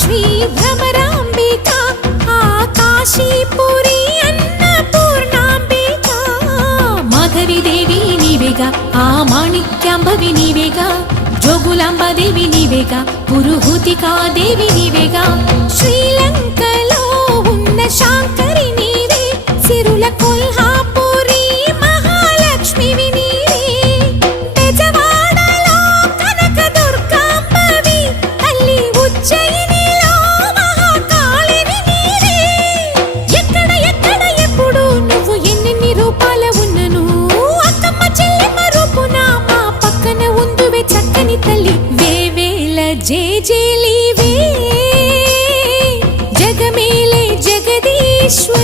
శ్రీ భ్రమరాంబిక ఆకాశీపురి అన్నపూర్ణాంబిక మాధవిదేవి నీవేగా ఆ మాణిక్యాంబవి నీవేగా జోగులాంబాదేవి నీవేగా పురుహూతికాదేవి నీవేగా శ్రీలంకలో ఉన్న శాంకరి నీవే సిరుల కొల్హాపురి మహాలక్ష్మివి నీవే బెజవాడలో కనకదుర్గాంబవి తల్లి ఉజ్జయినిలో మహాకాళివి నీవే ఎక్కడ ఎక్కడ ఎప్పుడు నువ్వు ఎన్నెన్ని రూపాల ఉన్నను అక్కమ్మ చెల్లెమ్మ రూపున మా పక్కన ఉందువే చక్కని తల్లి వేవేల జేజేలివే జగమేలే జగదీశ్వరి